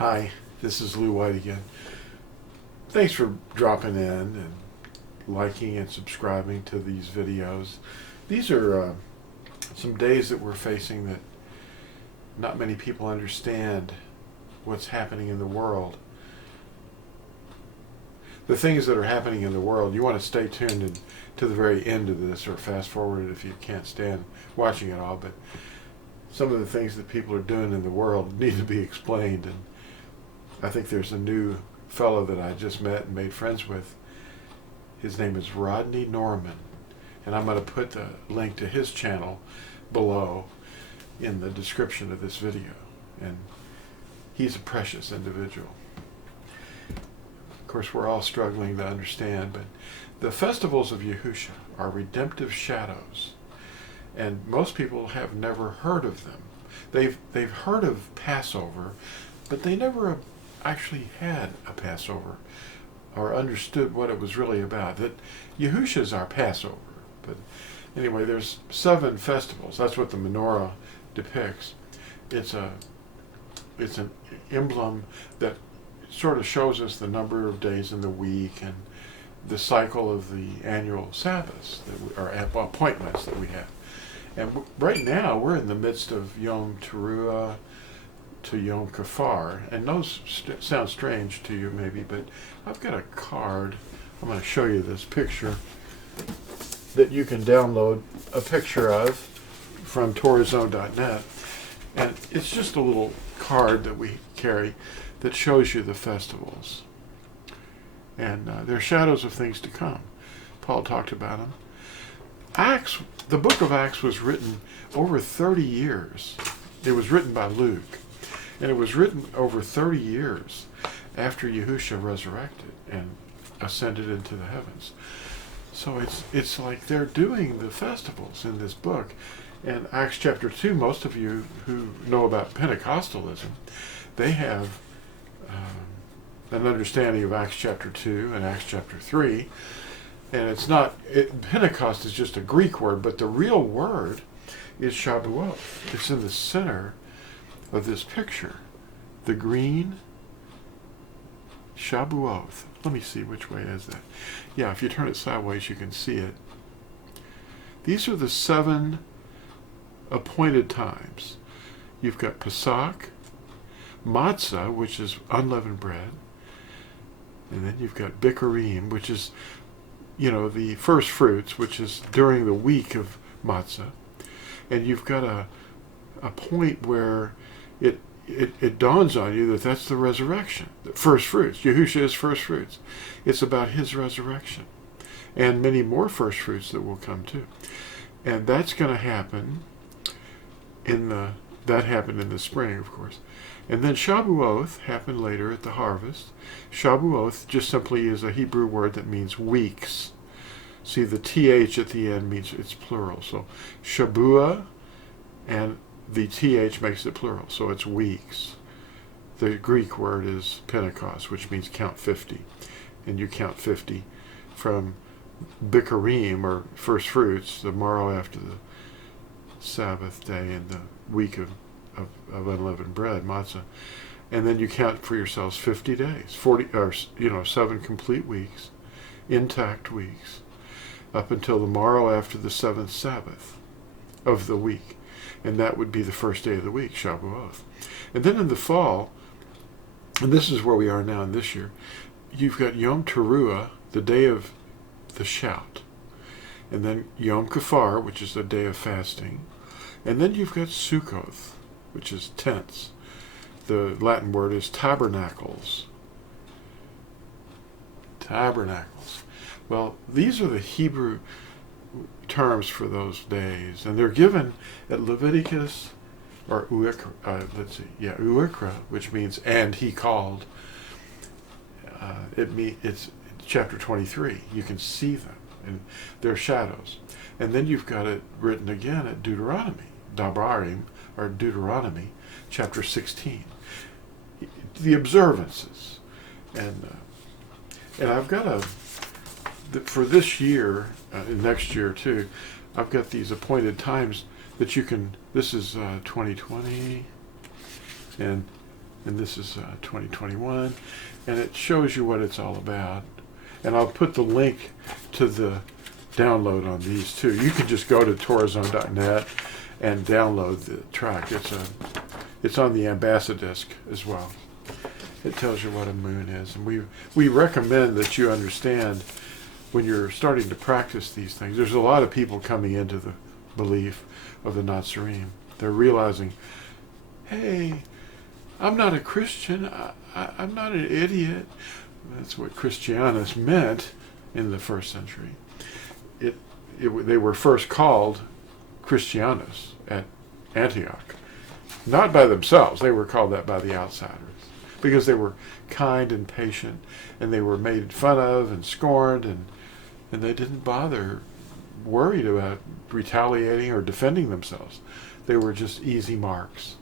Hi, this is Lou White again. Thanks for dropping in and liking and subscribing to these videos. These are some days that we're facing that not many people understand what's happening in the world. The things that are happening in the world, you want to stay tuned to the very end of this, or fast forward it if you can't stand watching it all, but some of the things that people are doing in the world need to be explained. And I think there's a new fellow that I just met and made friends with. His name is Rodney Norman, and I'm going to put the link to his channel below in the description of this video. And he's a precious individual. Of course, we're all struggling to understand, but the festivals of Yahusha are redemptive shadows, and most people have never heard of them. They've heard of Passover, but they never actually had a Passover or understood what it was really about. That Yahusha is our Passover. But anyway, there's 7 festivals. That's what the menorah depicts. It's an emblem that sort of shows us the number of days in the week and the cycle of the annual Sabbaths, or appointments that we have. And right now, we're in the midst of Yom Teruah to Yom Kafar, and those sound strange to you maybe, but I've got a card. I'm going to show you this picture that you can download a picture of from TorahZone.net, and it's just a little card that we carry that shows you the festivals, and they're shadows of things to come. Paul talked about them. Acts, the book of Acts was written over 30 years. It was written by Luke. And it was written over 30 years after Yahusha resurrected and ascended into the heavens. So it's like they're doing the festivals in this book. And Acts chapter 2, most of you who know about Pentecostalism, they have an understanding of Acts chapter 2 and Acts chapter 3. And Pentecost is just a Greek word, but the real word is Shavuot. It's in the center of this picture, the green Shavuot. Let me see, which way is that? Yeah, if you turn it sideways, you can see it. These are the 7 appointed times. You've got Pesach, Matzah, which is unleavened bread, and then you've got Bikurim, which is, the first fruits, which is during the week of Matzah, and you've got a point where it dawns on you that that's the resurrection, the first fruits. Yahusha is first fruits. It's about his resurrection, and many more first fruits that will come too. And that's going to happen that happened in the spring, of course. And then Shavuot happened later at the harvest. Shavuot just simply is a Hebrew word that means weeks. See, the th at the end means it's plural. So Shabua, and the th makes it plural, so it's weeks. The Greek word is Pentecost, which means count 50. And you count 50 from Bikurim, or first fruits, the morrow after the Sabbath day and the week of unleavened bread, matzah. And then you count for yourselves 50 days, 7 complete weeks, intact weeks, up until the morrow after the 7th Sabbath of the week. And that would be the first day of the week, Shavuot. And then in the fall, and this is where we are now in this year, you've got Yom Teruah, the day of the shout. And then Yom Kafar, which is the day of fasting. And then you've got Sukkoth, which is tents. The Latin word is tabernacles. Tabernacles. Well, these are the Hebrew terms for those days, and they're given at Leviticus, or Uikra, which means "and he called." It's chapter 23. You can see them, and they're shadows. And then you've got it written again at Deuteronomy, Dabarim, or Deuteronomy, chapter 16. The observances, and I've got for this year, next year too, I've got these appointed times that you can. This is 2020, and and this is 2021, and it shows you what it's all about. And I'll put the link to the download on these too. You can just go to torahzone.net and download the track. It's on the Ambassadisc as well. It tells you what a moon is, and we recommend that you understand when you're starting to practice these things. There's a lot of people coming into the belief of the Natsarim. They're realizing, hey, I'm not a Christian. I'm not an idiot. That's what Christianus meant in the first century. They were first called Christianus at Antioch. Not by themselves. They were called that by the outsiders, because they were kind and patient, and they were made fun of and scorned, and they didn't bother worried about retaliating or defending themselves. They were just easy marks.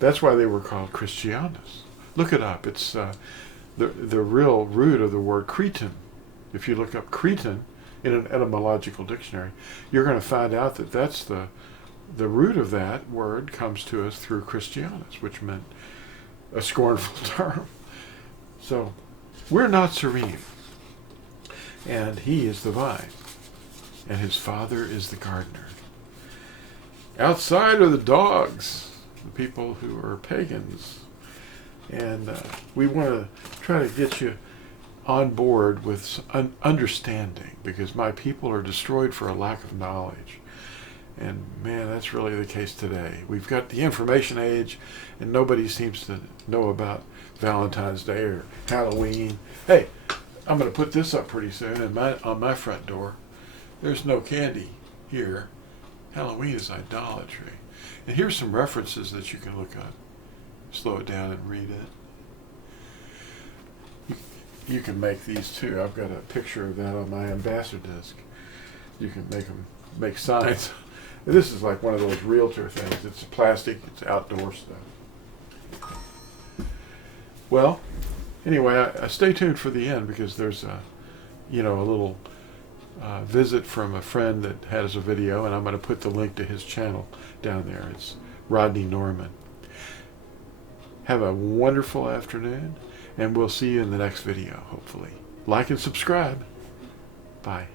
That's why they were called Christianus. Look it up. It's the real root of the word Cretan. If you look up Cretan in an etymological dictionary, you're going to find out that that's the root of that word comes to us through Christianus, which meant a scornful term. So we're Natsarim, and he is the vine, and his father is the gardener. Outside are the dogs, the people who are pagans. And we want to try to get you on board with understanding, because my people are destroyed for a lack of knowledge. And man, that's really the case today. We've got the information age, and nobody seems to know about Valentine's Day or Halloween. Hey, I'm going to put this up pretty soon on my front door. There's no candy here. Halloween is idolatry. And here's some references that you can look up. Slow it down and read it. You can make these too. I've got a picture of that on my Ambassadisc. You can make signs. This is like one of those realtor things. It's plastic. It's outdoor stuff. Well, anyway, I stay tuned for the end, because there's a little visit from a friend that has a video, and I'm going to put the link to his channel down there. It's Rodney Norman. Have a wonderful afternoon, and we'll see you in the next video, hopefully. Like and subscribe. Bye.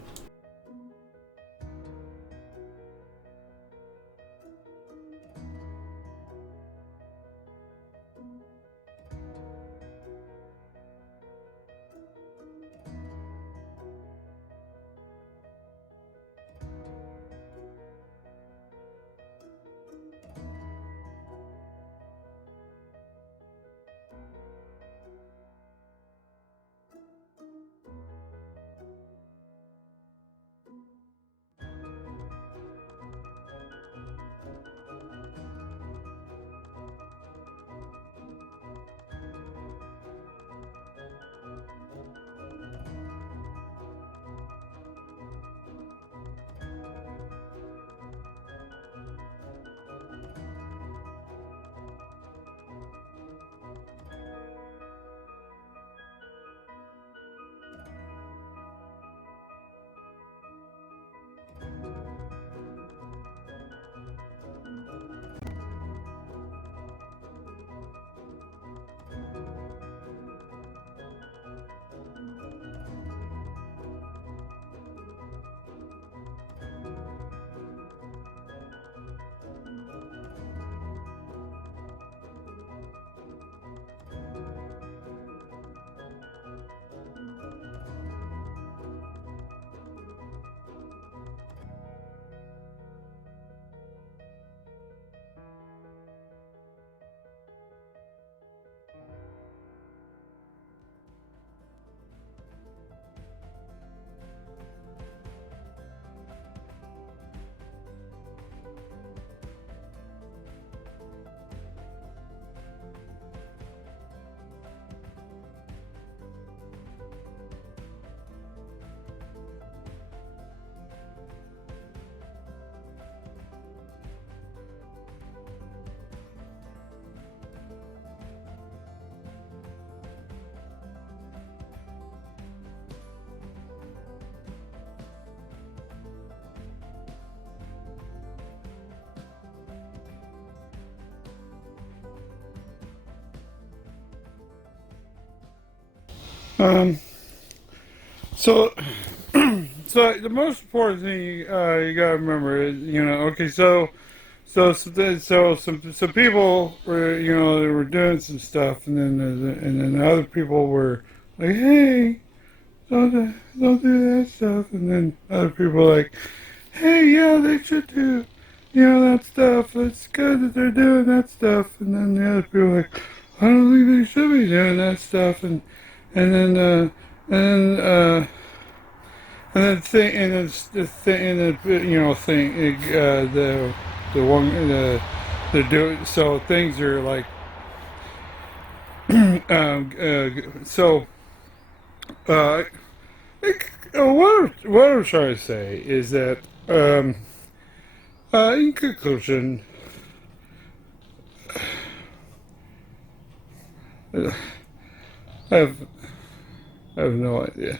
Um, so, so the most important thing you gotta remember is, okay, so some people were, they were doing some stuff, and then other people were like, hey, don't do that stuff, and then other people were like, hey, yeah, they should do, that stuff. It's good that they're doing that stuff, and then the other people were like, I don't think they should be doing that stuff, and then and then and then thing and then the thing and then thing the one the do so things are like so uh what I'm trying to say is that in conclusion, I have I have no idea.